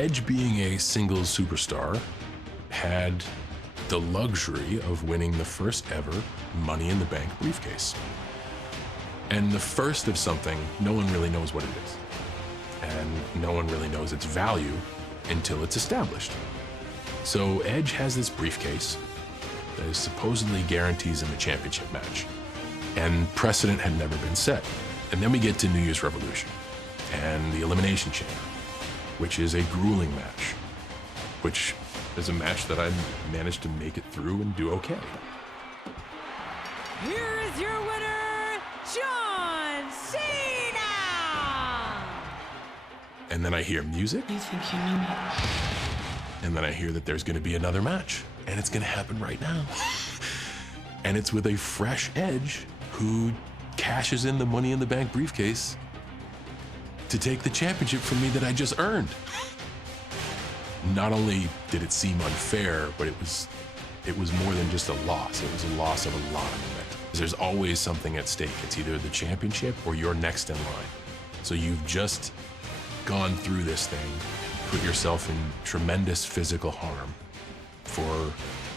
Edge, being a singles superstar, had the luxury of winning the first ever Money in the Bank briefcase. And the first of something, no one really knows what it is. And no one really knows its value until it's established. So Edge has this briefcase that is supposedly guarantees him a championship match. And precedent had never been set. And then we get to New Year's Revolution and the Elimination Chamber, which is a grueling match, which is a match that I managed to make it through and do okay. Here is your winner, John Cena! And then I hear music. You think you knew me? And then I hear that there's gonna be another match, and it's gonna happen right now. And it's with a fresh Edge who cashes in the Money in the Bank briefcase to take the championship from me that I just earned. Not only did it seem unfair, but it was more than just a loss. It was a loss of a lot of momentum. There's always something at stake. It's either the championship or you're next in line. So you've just gone through this thing, put yourself in tremendous physical harm for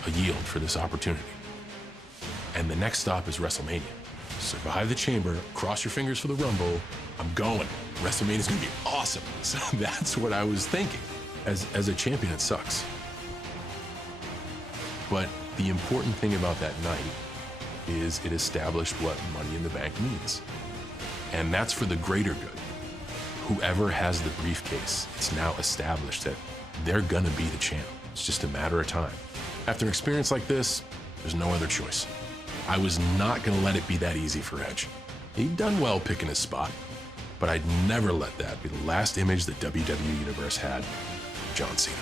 a yield for this opportunity. And the next stop is WrestleMania. Survive the chamber, cross your fingers for the Rumble. I'm going. WrestleMania's gonna be awesome. So that's what I was thinking. As a champion, it sucks. But the important thing about that night is it established what Money in the Bank means. And that's for the greater good. Whoever has the briefcase, it's now established that they're gonna be the champ. It's just a matter of time. After an experience like this, there's no other choice. I was not gonna let it be that easy for Edge. He'd done well picking his spot, but I'd never let that be the last image the WWE Universe had of John Cena.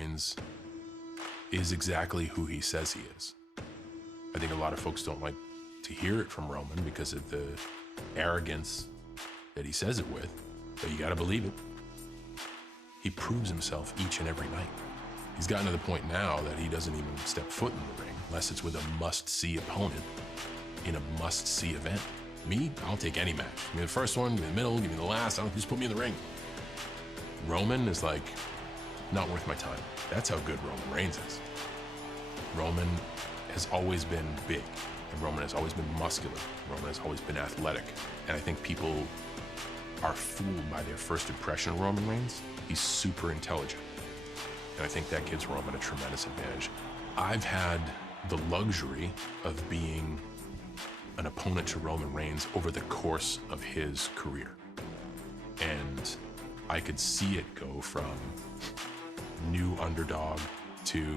Reigns is exactly who he says he is. I think a lot of folks don't like to hear it from Roman because of the arrogance that he says it with, but you gotta believe it. He proves himself each and every night. He's gotten to the point now that he doesn't even step foot in the ring unless it's with a must-see opponent in a must-see event. Me, I'll take any match. Give me the first one, give me the middle, give me the last. I don't just put me in the ring. Roman is like, not worth my time. That's how good Roman Reigns is. Roman has always been big, and Roman has always been muscular. Roman has always been athletic. And I think people are fooled by their first impression of Roman Reigns. He's super intelligent. And I think that gives Roman a tremendous advantage. I've had the luxury of being an opponent to Roman Reigns over the course of his career. And I could see it go from new underdog to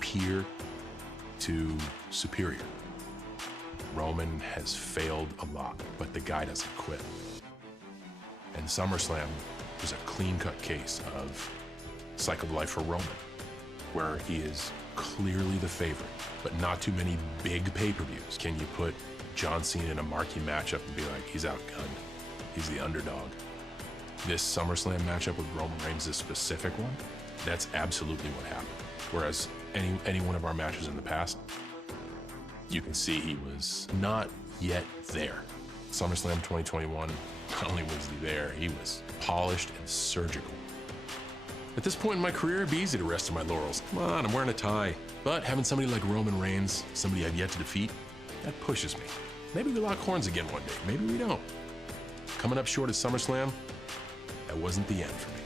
peer to superior. Roman has failed a lot, but the guy doesn't quit. And SummerSlam was a clean-cut case of cycle of life for Roman, where he is clearly the favorite, but not too many big pay-per-views can you put John Cena in a marquee matchup and be like, he's outgunned, he's the underdog. This SummerSlam matchup with Roman Reigns, this specific one, that's absolutely what happened. Whereas any one of our matches in the past, you can see he was not yet there. SummerSlam 2021, not only was he there, he was polished and surgical. At this point in my career, it'd be easy to rest on my laurels. Come on, I'm wearing a tie. But having somebody like Roman Reigns, somebody I've yet to defeat, that pushes me. Maybe we lock horns again one day. Maybe we don't. Coming up short at SummerSlam, that wasn't the end for me.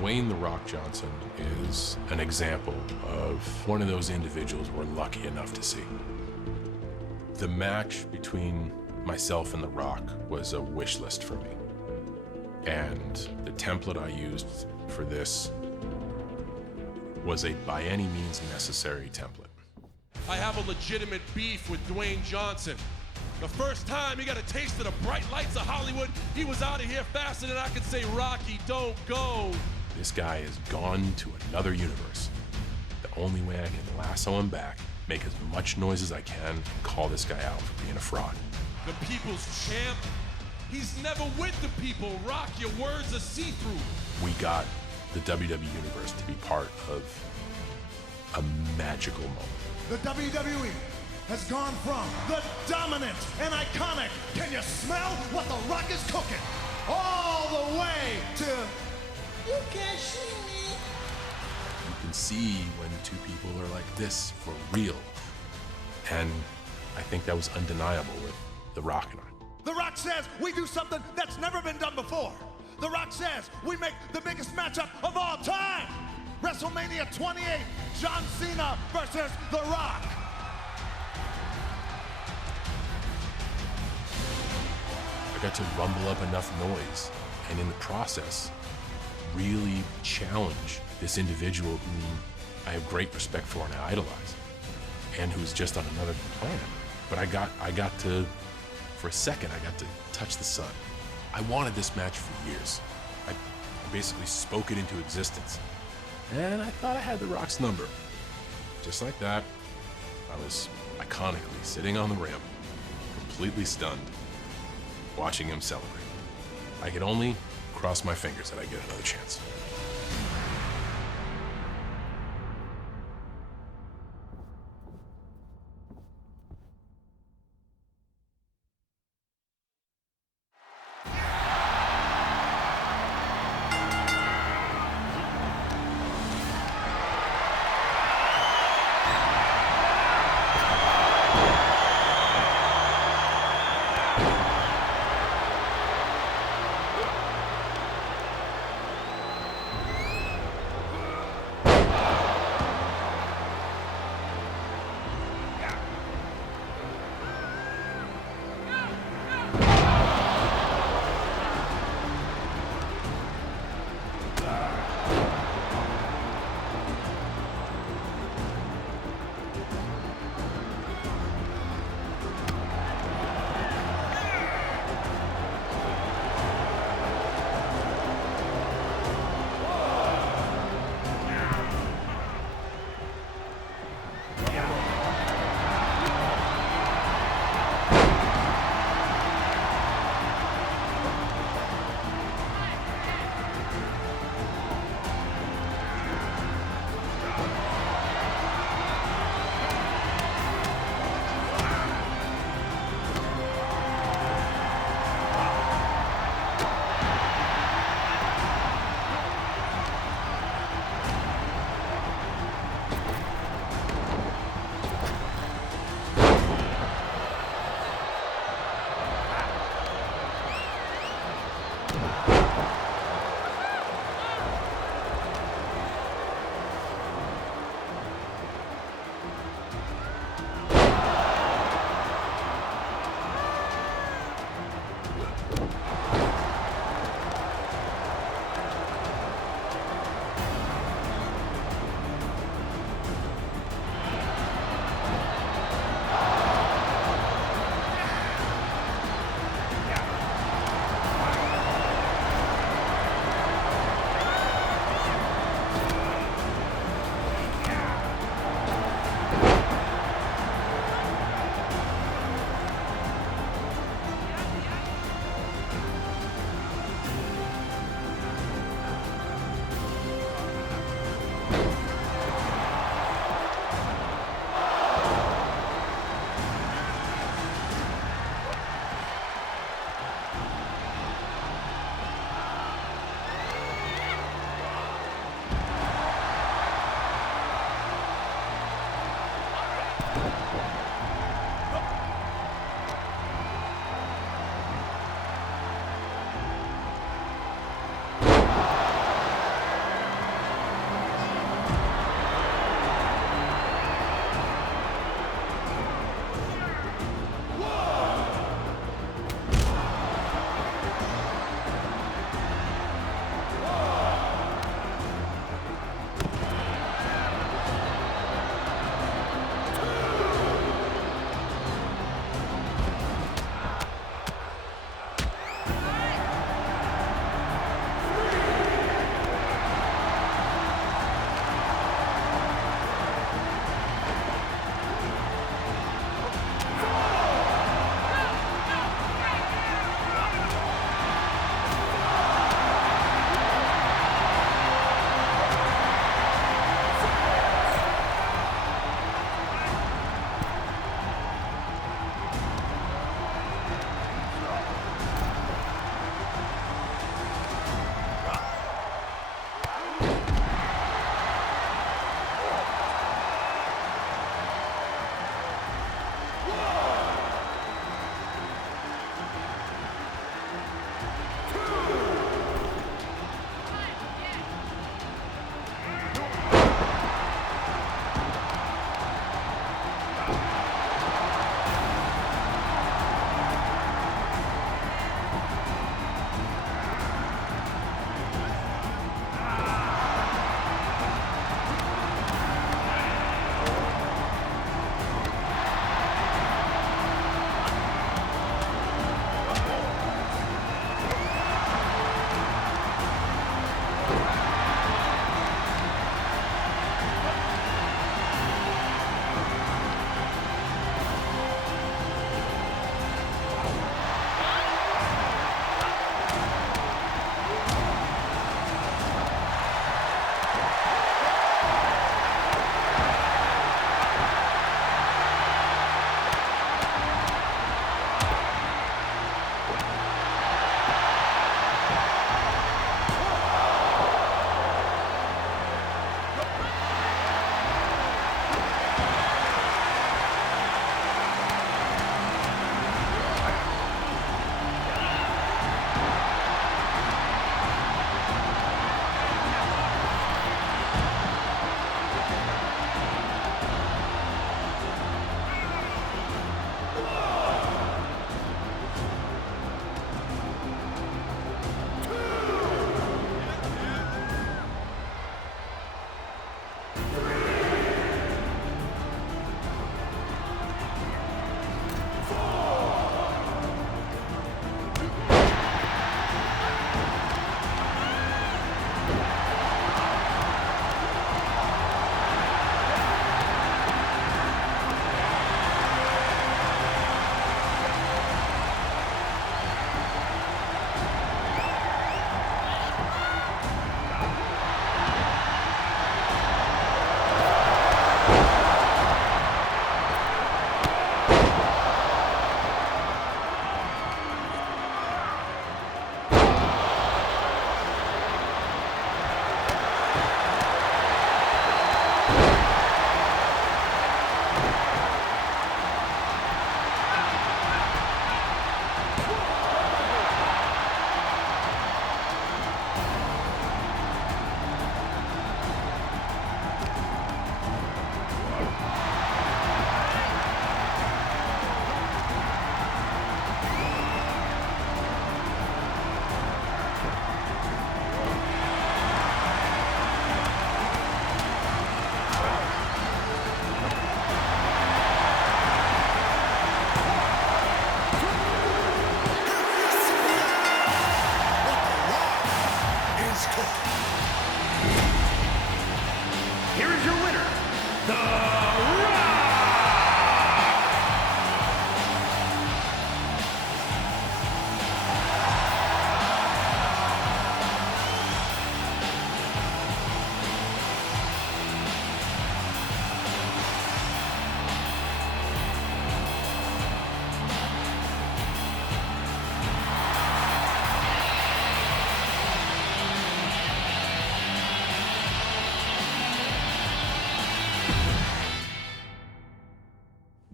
Dwayne "The Rock" Johnson is an example of one of those individuals we're lucky enough to see. The match between myself and The Rock was a wish list for me. And the template I used for this was a by any means necessary template. I have a legitimate beef with Dwayne Johnson. The first time he got a taste of the bright lights of Hollywood, he was out of here faster than I could say, Rocky, don't go. This guy has gone to another universe. The only way I can lasso him back, make as much noise as I can, and call this guy out for being a fraud. The people's champ. He's never with the people. Rock, your words are see-through. We got the WWE Universe to be part of a magical moment. The WWE has gone from the dominant and iconic, can you smell what The Rock is cooking, all the way to, you can't see me. You can see when two people are like this for real. And I think that was undeniable with The Rock and I. The Rock says we do something that's never been done before. The Rock says we make the biggest matchup of all time. WrestleMania 28, John Cena versus The Rock. I got to rumble up enough noise and in the process really challenge this individual whom I have great respect for and I idolize and who's just on another planet. But I got to, for a second, I got to touch the sun. I wanted this match for years. I basically spoke it into existence. And I thought I had The Rock's number. Just like that, I was iconically sitting on the ramp, completely stunned, watching him celebrate. I could only cross my fingers that I get another chance.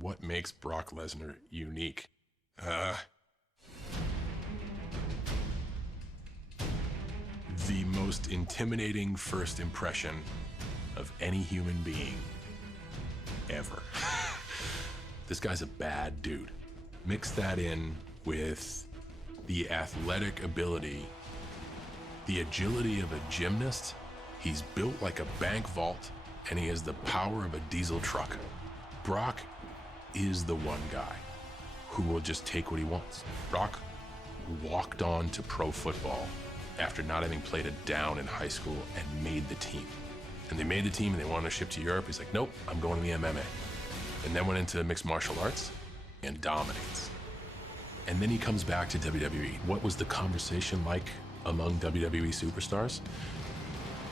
what makes Brock Lesnar unique? The most intimidating first impression of any human being ever. This guy's a bad dude. Mix that in with the athletic ability, the agility of a gymnast. He's built like a bank vault, and he has the power of a diesel truck. Brock is the one guy who will just take what he wants. Brock walked on to pro football after not having played a down in high school and made the team. And they made the team and they wanted to ship to Europe. He's like, nope, I'm going to the MMA. And then went into mixed martial arts and dominates. And then he comes back to WWE. What was the conversation like among WWE superstars?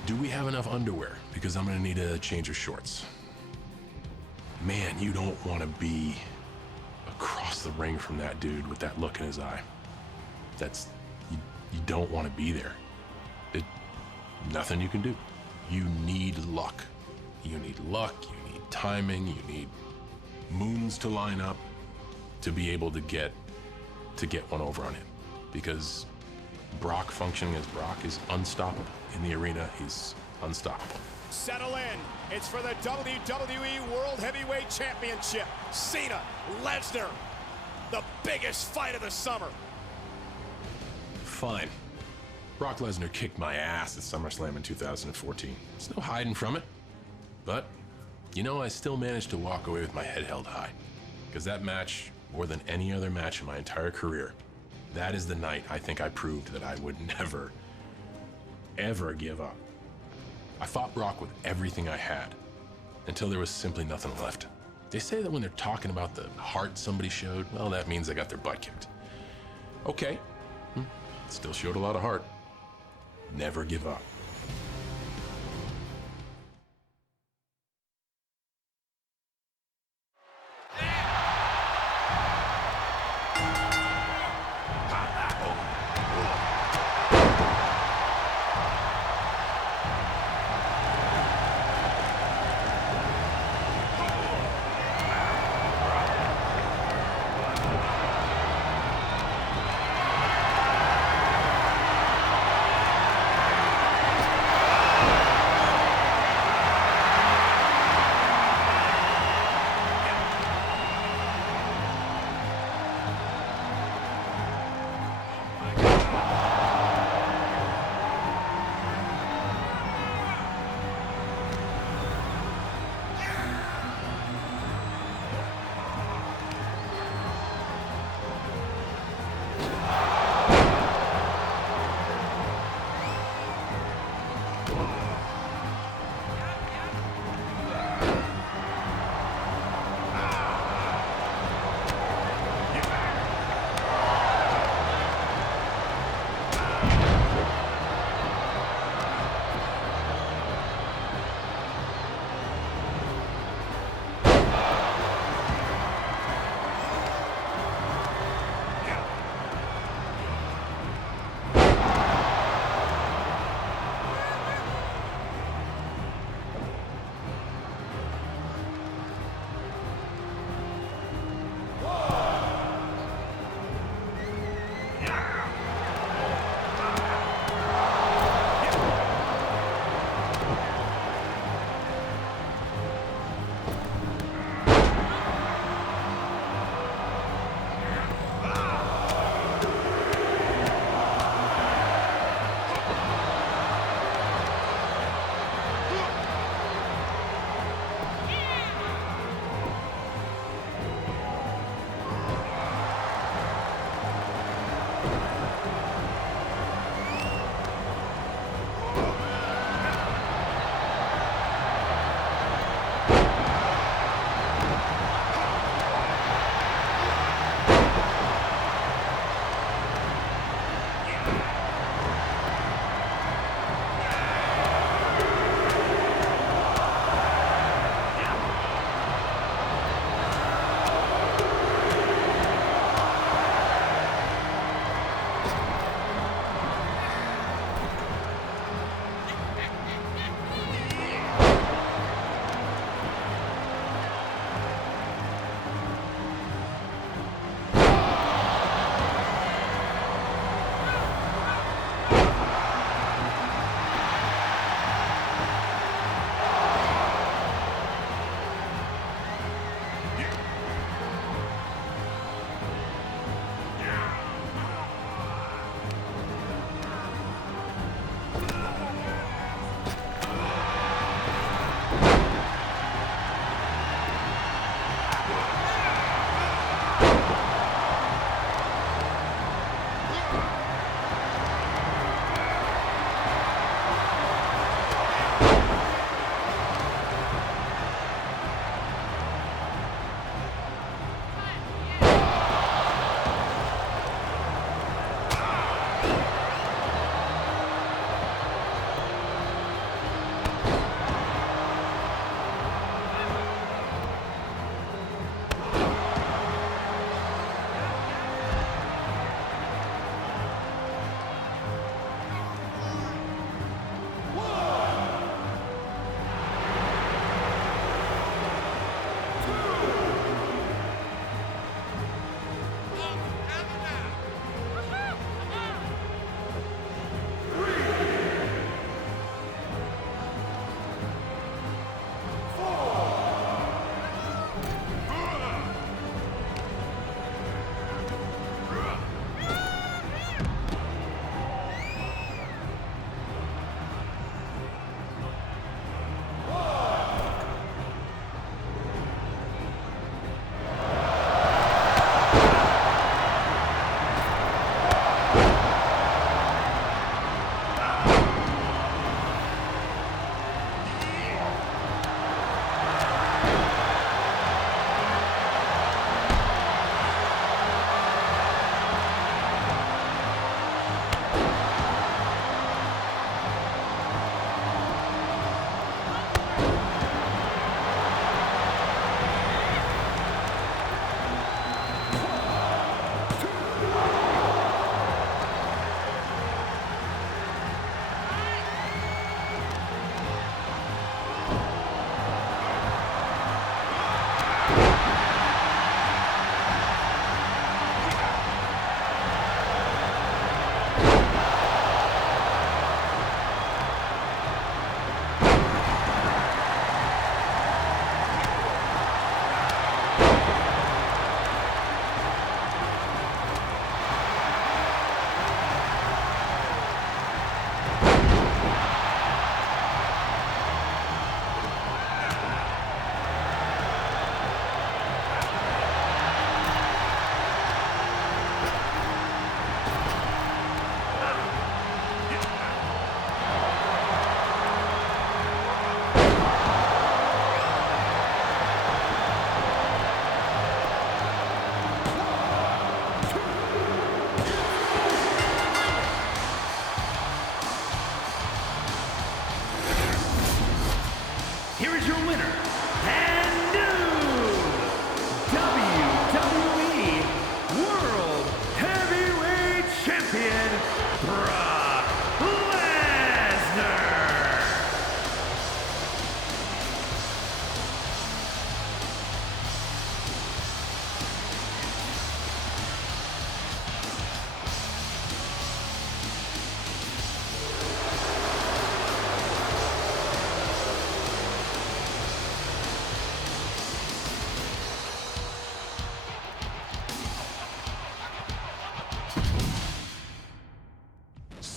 Do we have enough underwear? Because I'm gonna need a change of shorts. Man, you don't wanna be across the ring from that dude with that look in his eye. You don't wanna be there. Nothing you can do. You need luck. You need luck, you need timing, you need moons to line up to be able to get one over on him. Because Brock functioning as Brock is unstoppable. In the arena, he's unstoppable. Settle in. It's for the WWE World Heavyweight Championship. Cena, Lesnar, the biggest fight of the summer. Fine. Brock Lesnar kicked my ass at SummerSlam in 2014. There's no hiding from it. But, you know, I still managed to walk away with my head held high. Because that match, more than any other match in my entire career, that is the night I think I proved that I would never, ever give up. I fought Brock with everything I had until there was simply nothing left. They say that when they're talking about the heart somebody showed, well, that means they got their butt kicked. Okay, still showed a lot of heart. Never give up.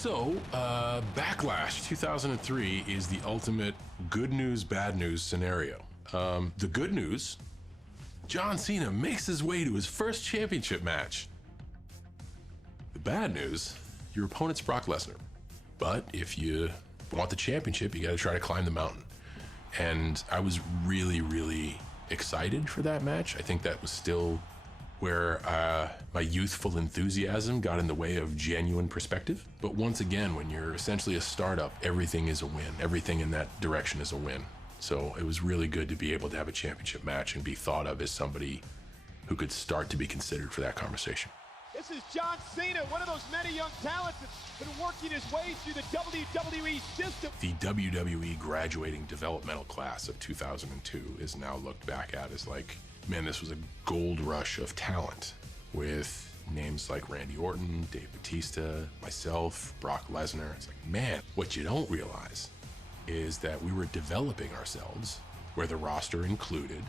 So, Backlash 2003 is the ultimate good news, bad news scenario. The good news, John Cena makes his way to his first championship match. The bad news, your opponent's Brock Lesnar. But if you want the championship, you got to try to climb the mountain. And I was really, really excited for that match. I think that was still where my youthful enthusiasm got in the way of genuine perspective. But once again, when you're essentially a startup, everything is a win. Everything in that direction is a win. So it was really good to be able to have a championship match and be thought of as somebody who could start to be considered for that conversation. This is John Cena, one of those many young talents that's been working his way through the WWE system. The WWE graduating developmental class of 2002 is now looked back at as like, man, this was a gold rush of talent with names like Randy Orton, Dave Bautista, myself, Brock Lesnar. It's like, man, what you don't realize is that we were developing ourselves where the roster included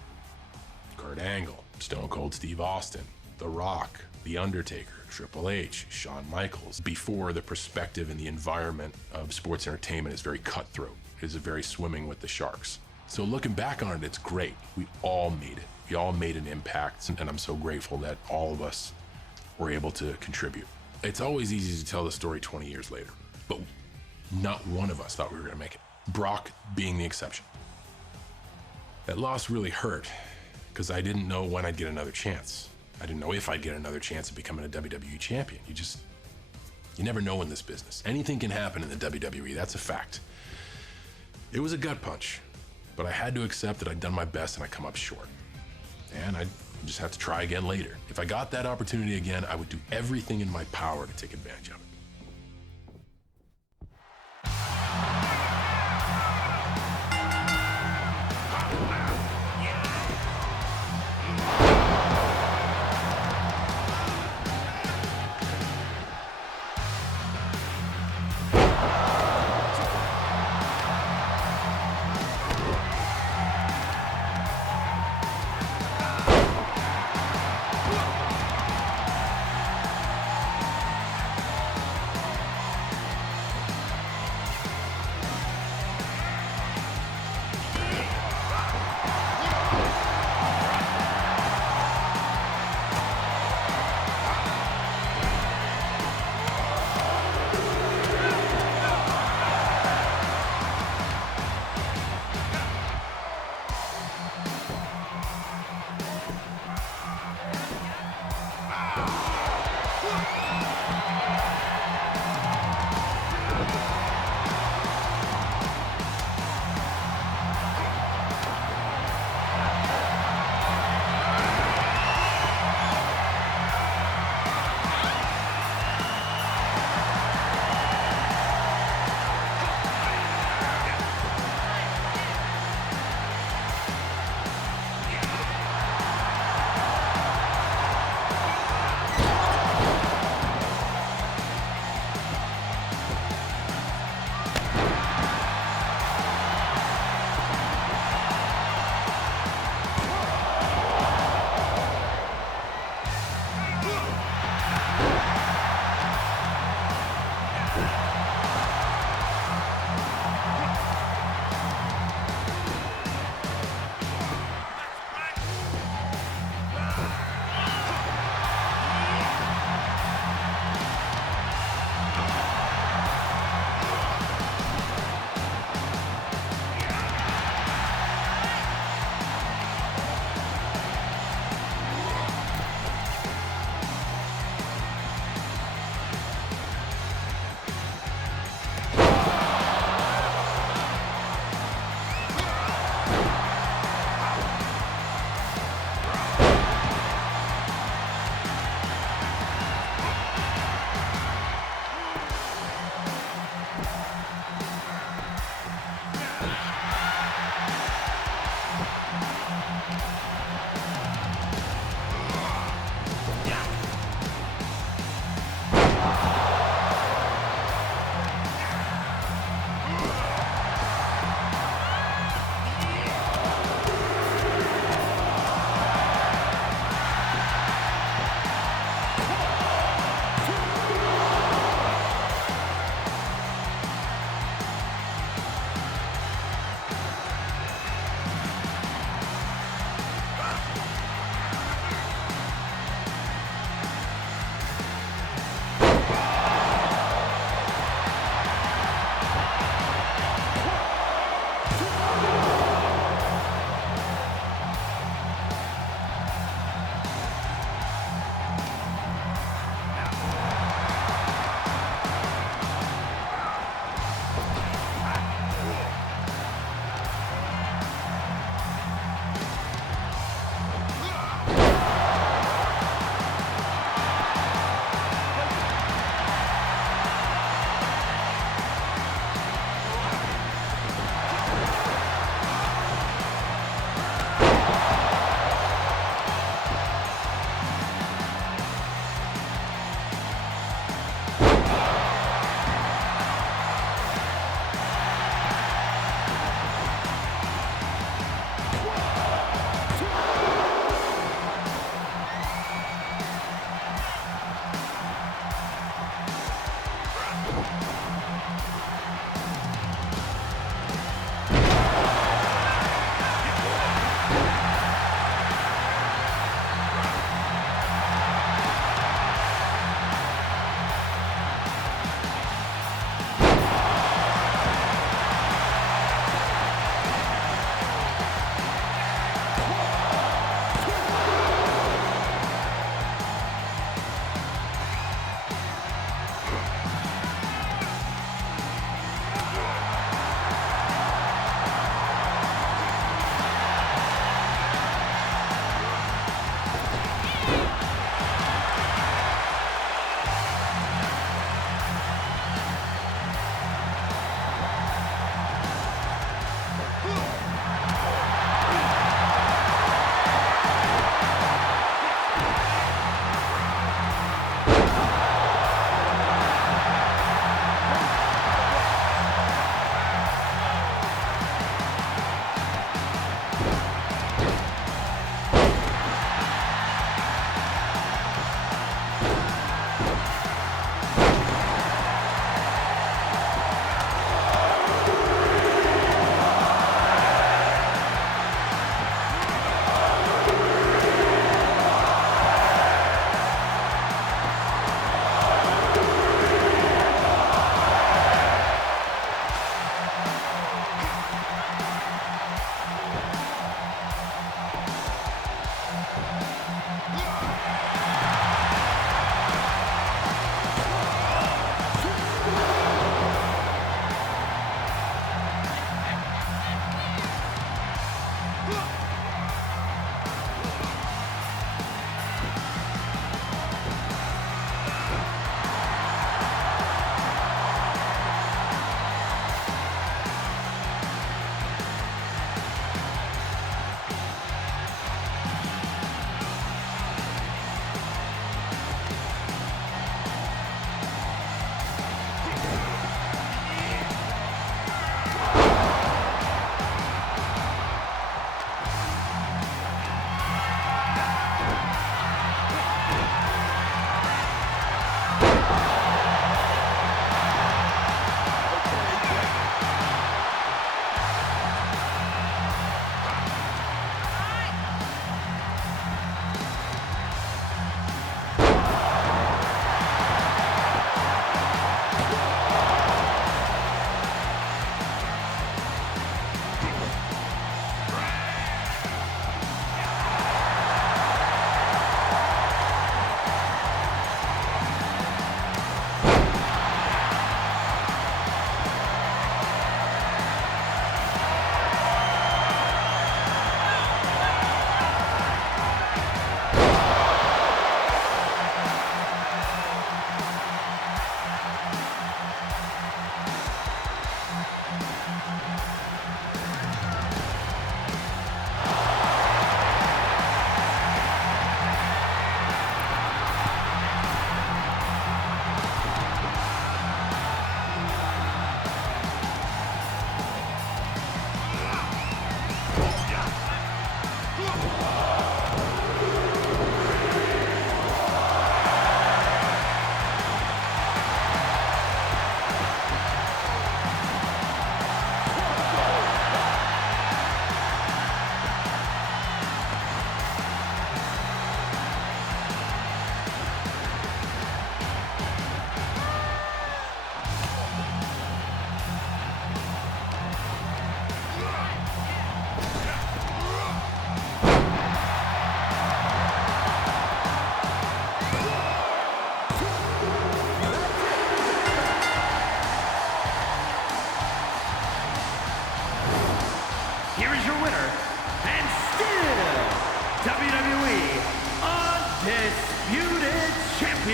Kurt Angle, Stone Cold Steve Austin, The Rock, The Undertaker, Triple H, Shawn Michaels, before the perspective and the environment of sports entertainment is very cutthroat. It is very swimming with the sharks. So looking back on it, it's great. We all made it. We all made an impact, and I'm so grateful that all of us were able to contribute. It's always easy to tell the story 20 years later, but not one of us thought we were gonna make it. Brock being the exception. That loss really hurt because I didn't know when I'd get another chance. I didn't know if I'd get another chance at becoming a WWE champion. You never know in this business. Anything can happen in the WWE, that's a fact. It was a gut punch, but I had to accept that I'd done my best and I come up short. And I just have to try again later. If I got that opportunity again, I would do everything in my power to take advantage of it.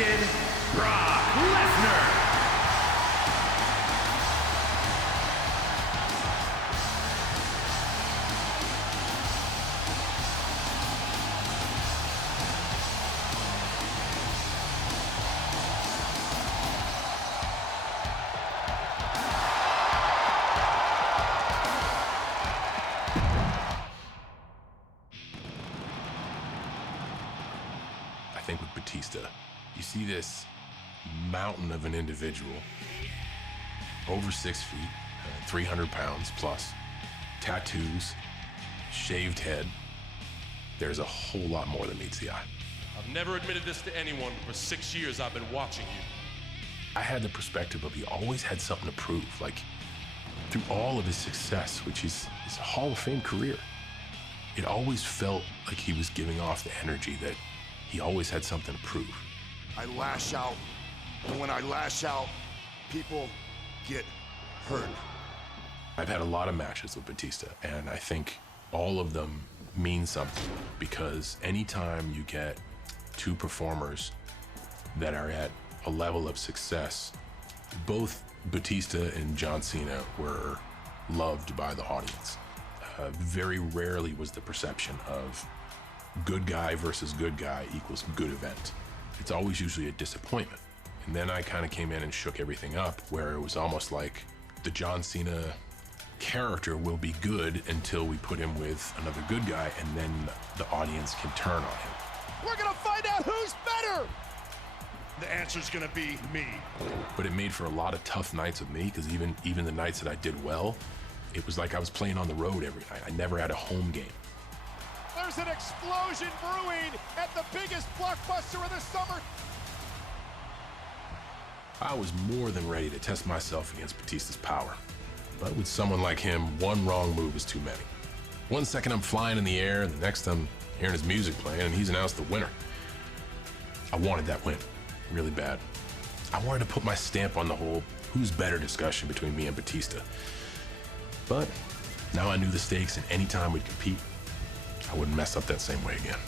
Kid Brock Lesnar. I think with Batista, you see this mountain of an individual, over 6 feet, 300 pounds plus, tattoos, shaved head. There's a whole lot more than meets the eye. I've never admitted this to anyone, but for 6 years I've been watching you. I had the perspective of he always had something to prove, like through all of his success, which is his Hall of Fame career. It always felt like he was giving off the energy that he always had something to prove. I lash out, and when I lash out, people get hurt. I've had a lot of matches with Batista, and I think all of them mean something, because anytime you get two performers that are at a level of success, both Batista and John Cena were loved by the audience. Very rarely was the perception of good guy versus good guy equals good event. It's always usually a disappointment. And then I kind of came in and shook everything up, where it was almost like the John Cena character will be good until we put him with another good guy, and then the audience can turn on him. We're gonna find out who's better. The answer's gonna be me. But it made for a lot of tough nights with me, because even the nights that I did well, it was like I was playing on the road every night. I never had a home game. There's an explosion brewing at the biggest blockbuster of the summer. I was more than ready to test myself against Batista's power. But with someone like him, one wrong move is too many. 1 second I'm flying in the air, and the next I'm hearing his music playing, and he's announced the winner. I wanted that win, really bad. I wanted to put my stamp on the whole who's better discussion between me and Batista. But now I knew the stakes, and any time we'd compete, I wouldn't mess up that same way again.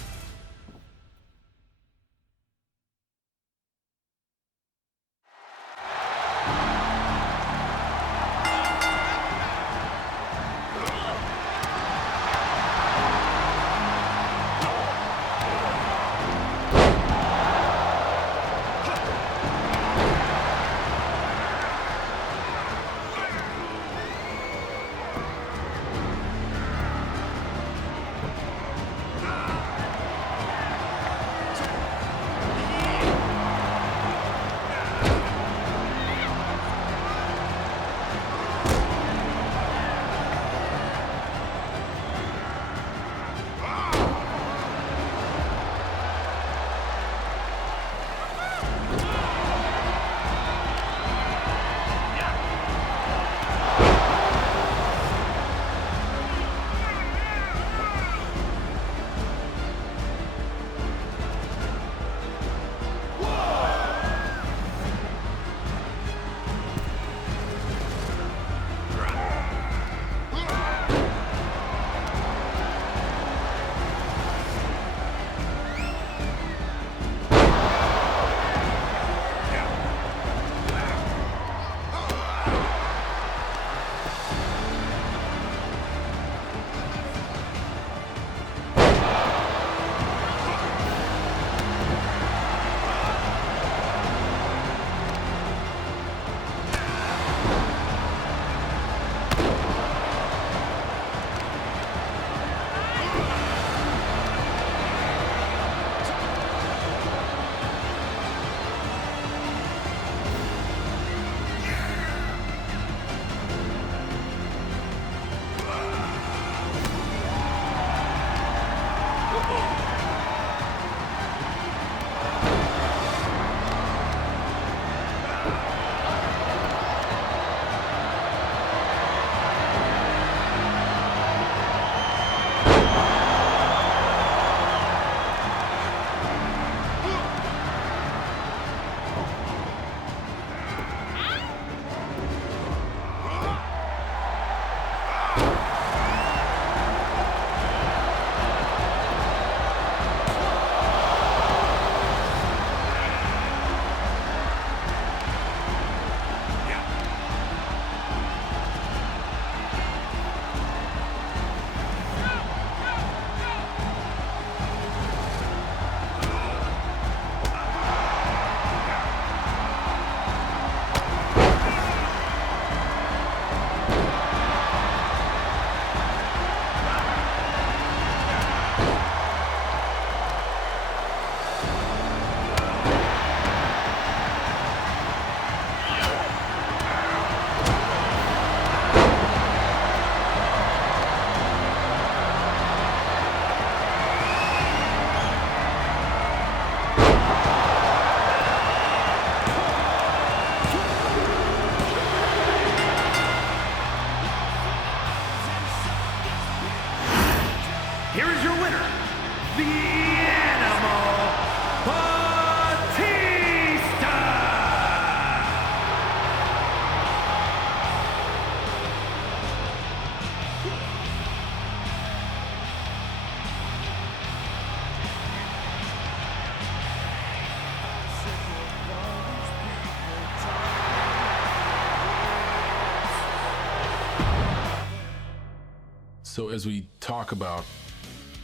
So as we talk about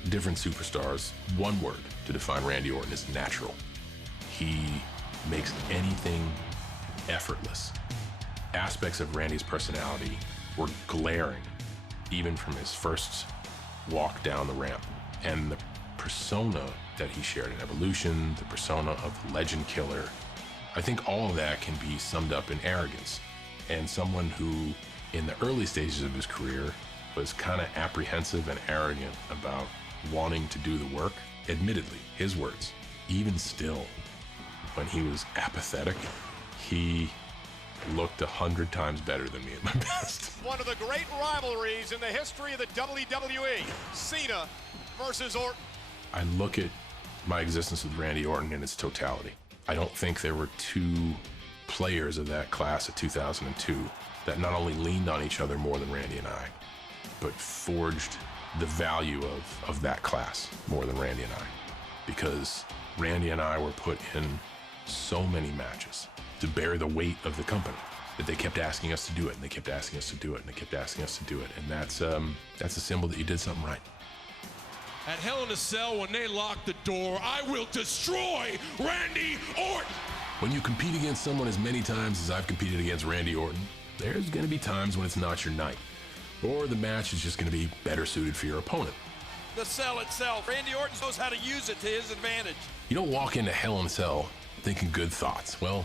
different superstars, one word to define Randy Orton is natural. He makes anything effortless. Aspects of Randy's personality were glaring, even from his first walk down the ramp. And the persona that he shared in Evolution, the persona of the Legend Killer, I think all of that can be summed up in arrogance. And someone who, in the early stages of his career, was kind of apprehensive and arrogant about wanting to do the work. Admittedly, his words, even still, when he was apathetic, he looked 100 times better than me at my best. One of the great rivalries in the history of the WWE, Cena versus Orton. I look at my existence with Randy Orton in its totality. I don't think there were two players of that class of 2002 that not only leaned on each other more than Randy and I, but forged the value of that class more than Randy and I. Because Randy and I were put in so many matches to bear the weight of the company that they kept asking us to do it, and they kept asking us to do it, and they kept asking us to do it. And that's a symbol that you did something right. At Hell in a Cell, when they lock the door, I will destroy Randy Orton. When you compete against someone as many times as I've competed against Randy Orton, there's going to be times when it's not your night, or the match is just going to be better suited for your opponent. The cell itself, Randy Orton knows how to use it to his advantage. You don't walk into Hell in a Cell thinking good thoughts. Well,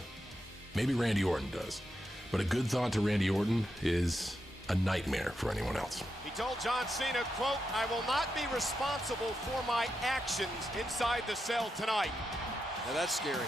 maybe Randy Orton does, but a good thought to Randy Orton is a nightmare for anyone else. He told John Cena, quote, "I will not be responsible for my actions inside the cell tonight." Now that's scary.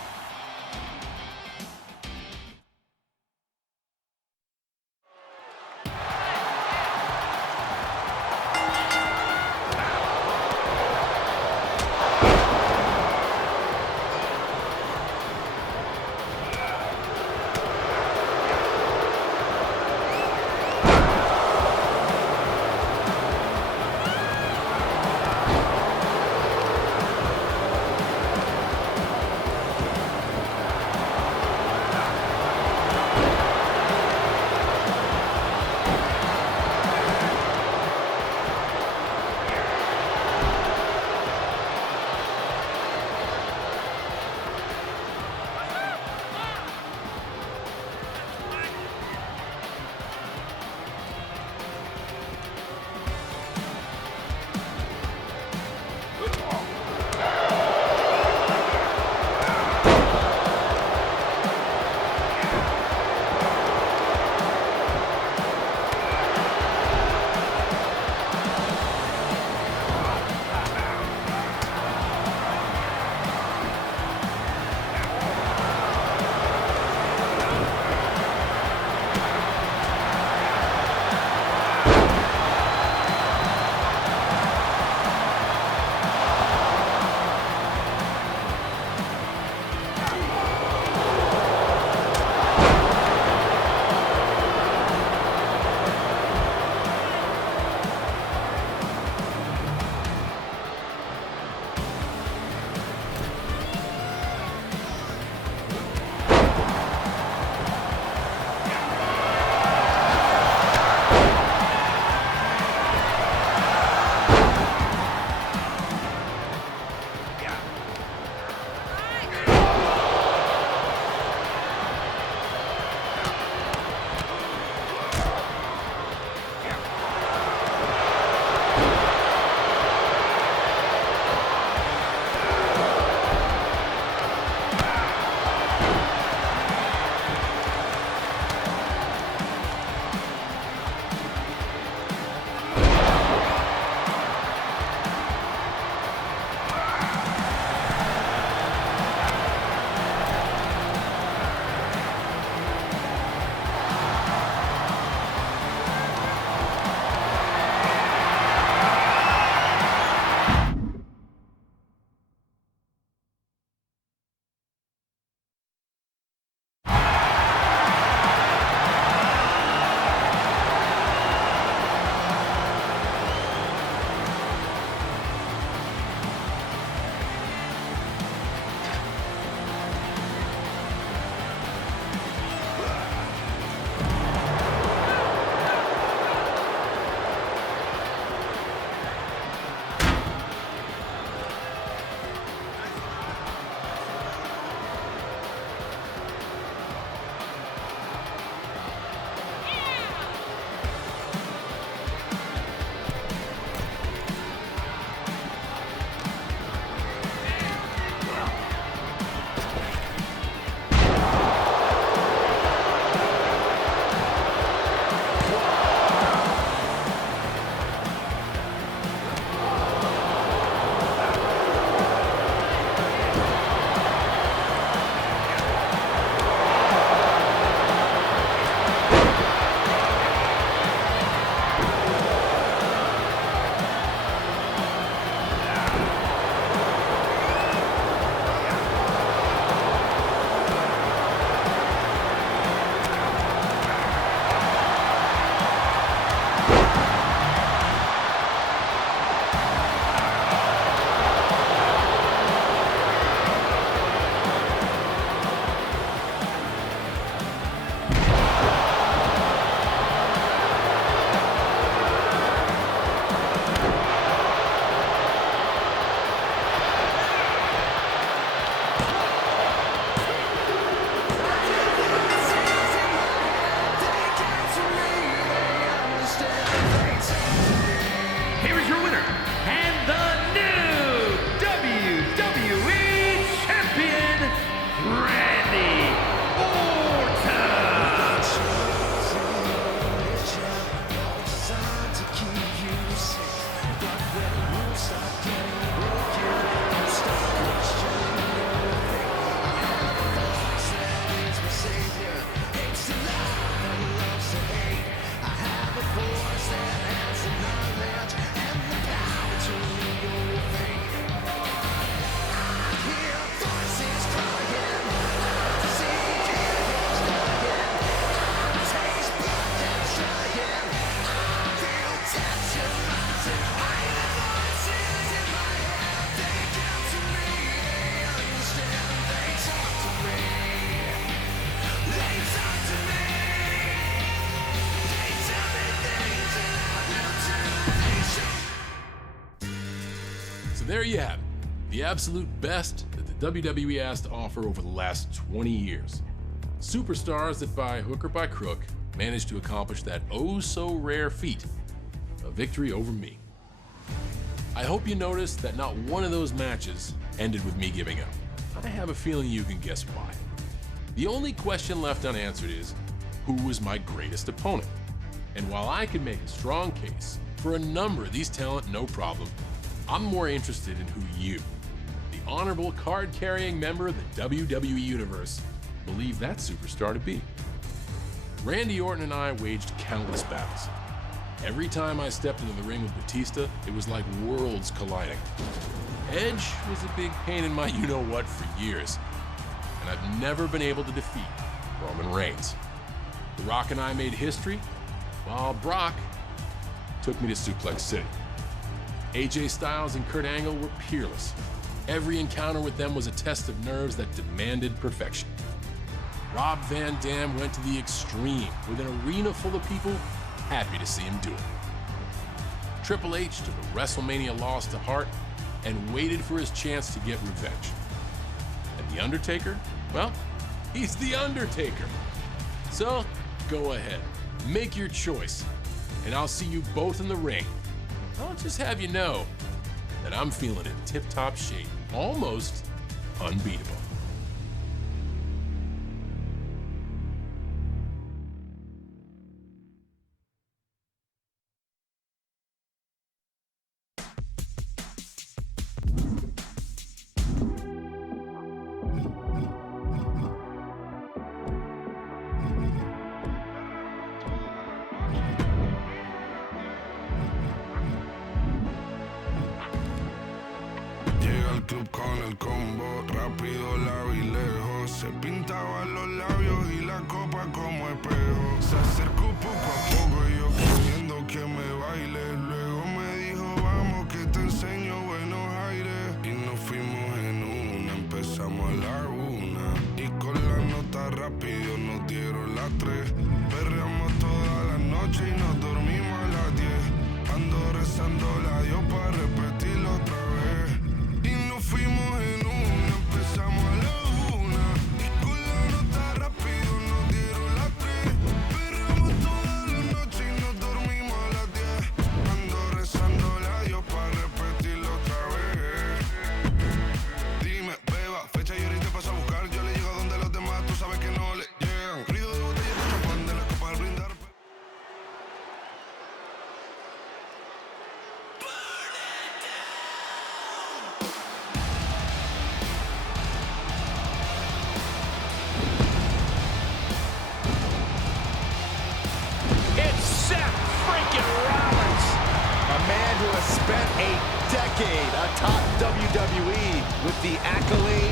you have it. The absolute best that the WWE has to offer over the last 20 years. Superstars that by hook or by crook managed to accomplish that oh-so-rare feat, a victory over me. I hope you noticed that not one of those matches ended with me giving up. I have a feeling you can guess why. The only question left unanswered is, who was my greatest opponent? And while I can make a strong case for a number of these talent, no problem, I'm more interested in who you, the honorable card-carrying member of the WWE Universe, believe that superstar to be. Randy Orton and I waged countless battles. Every time I stepped into the ring with Batista, it was like worlds colliding. Edge was a big pain in my you-know-what for years, and I've never been able to defeat Roman Reigns. The Rock and I made history, while Brock took me to Suplex City. AJ Styles and Kurt Angle were peerless. Every encounter with them was a test of nerves that demanded perfection. Rob Van Dam went to the extreme with an arena full of people happy to see him do it. Triple H took a WrestleMania loss to heart and waited for his chance to get revenge. And The Undertaker? Well, he's The Undertaker. So, go ahead, make your choice, and I'll see you both in the ring. I'll just have you know that I'm feeling in tip-top shape, almost unbeatable. Club con el combo, rápido la vi lejos. Se pintaba los labios y la copa como espejo. Se acercó poco a poco y yo queriendo que me baile. Luego me dijo, vamos que te enseño buenos aires. Y nos fuimos en una, empezamos a la 1. Y con la nota rápido nos dieron las 3. Perreamos toda la noche y nos dormimos a las 10. Ando rezando la Dios para repetirlo otra vez. Fuimos en una, empezamos a la 1. Y con la nota rápido nos dieron las 3. Perreamos toda la noche y nos dormimos a las 10. Ando rezando la Dios para repetirlo otra vez. Dime, beba, fecha y ahorita paso a buscar. Yo le llego donde los demás, tú sabes que no le llegan. Ruido de botella de champán de las copas al brindar. Who has spent a decade atop WWE with the accolades